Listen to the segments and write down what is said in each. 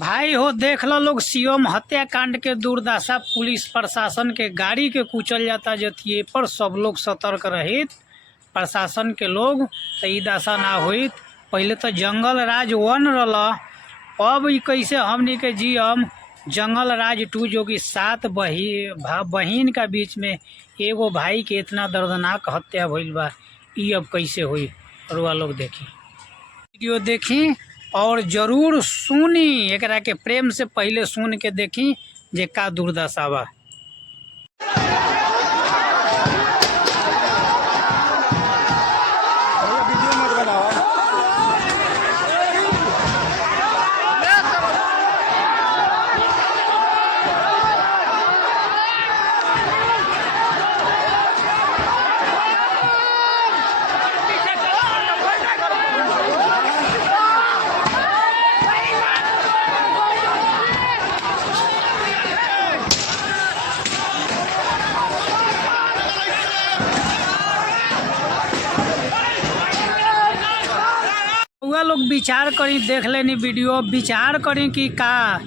भाई हो देख लो लोग, सीएम हत्याकांड के दुर्दशा, पुलिस प्रशासन के गाड़ी के कुचल जाता जतिये पर सब लोग सतर्क रहित प्रशासन के लोग तो ई दशा ना होइत। पहले तो जंगल राज 1 रहा, अब ई कैसे हमनी के जियम जंगल राज 2 जो कि 7 बहिन का बीच में एगो भाई के इतना दर्दनाक हत्या भइल बा। ई अब कैसे हुई? रुआ लोग देखी, वीडियो देखी और जरूर सुनी, एकरा के प्रेम से पहले सुन के देखी जे का दुर्दशा बा। वह लोग विचार करी, देख लेनी वीडियो, विचार करी कि का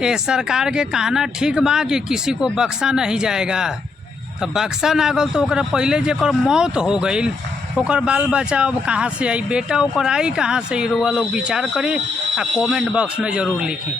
ये सरकार के कहना ठीक बा कि किसी को बख्शा नहीं जाएगा। तो बख्शा ना गल तो ओकरा पहले जेकर मौत हो गई ओकर बाल बच्चा अब कहाँ से आई, बेटा ओकर आई कहाँ से? रुआ लोग विचार करी आ कमेंट बॉक्स में ज़रूर लिखी।